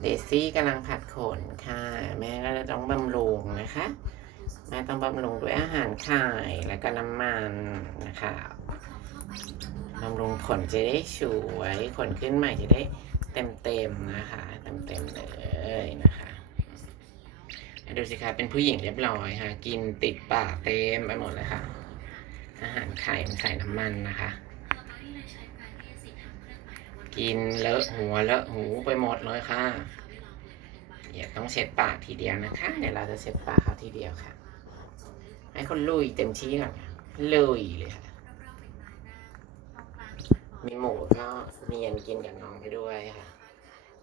เดซี่กำลังผัดขนค่ะ แม่ก็จะต้องบำรุงนะคะแม่ต้องบำรุงด้วยอาหารไข่แล้วก็น้ำมันนะคะบำรุงขนจะได้สวยขนขึ้นใหม่จะได้เต็มเต็มๆนะคะ เต็มเต็มๆเลยนะคะดูสิคะเป็นผู้หญิงเรียบร้อยค่ะ กินติดปากเต็มไปหมดเลยค่ะ อาหารไข่มันใส่น้ำมันนะคะ กินเลอะหัวเลอะหูไปหมดเลยค่ะเดี๋ยวต้องเช็ดปากทีเดียวนะคะ เดี๋ยวเราจะเช็ดปากเขาทีเดียวค่ะ ให้คนลุยเต็มที่ก่อนลุยเลยค่ะ มีหมูก็เนียนกินกับน้องไปด้วยค่ะ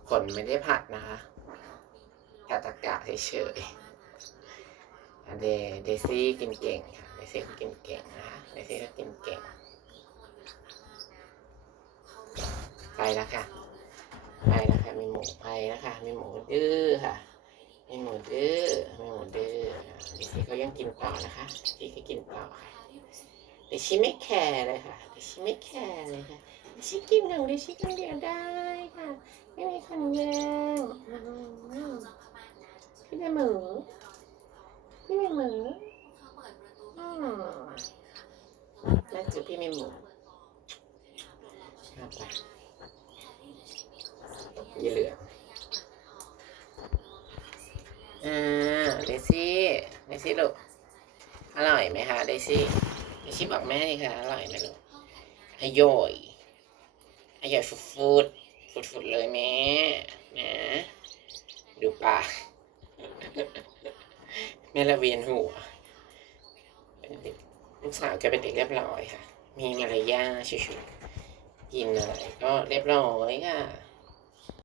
ขนไม่ได้ผัดนะคะแค่ตะกะเฉยๆเดเดซี่กินเก่งค่ะ เดซี่ก็กินเก่งนะคะ เดซี่ก็กินเก่ง ไป แล้วค่ะ ไปแล้วค่ะมีหมูไปนะคะมีหมูดื้อค่ะมีหมูดื้อมีหมูดื้อดิซี่เขายังกินต่อนะคะดิซี่ก็กินต่อค่ะดิซี่ไม่แคร์เลยค่ะดิซี่ไม่แคร์เลยค่ะดิซี่กินของดิซี่คนเดียวได้ค่ะไม่มีคนแย่งพี่เป็นหมูพี่เป็นหมูอืมนั่นคือพี่เป็นหมูเอาไป ยี่เหลือง อ่าเดซี่เดซี่ลูกอร่อยไหมคะเดซี่เดซี่บอกแม่ดิค่ะอร่อยไหมลูกอร่อยอร่อยฟุดฟุดฟุดฟุดเลยแม่นะดูปากแม่ละเวียนหัวลูกสาวแกเป็นเด็กเรียบร้อยค่ะ มีมารยาทชิวๆกินอะไรก็เรียบร้อยค่ะ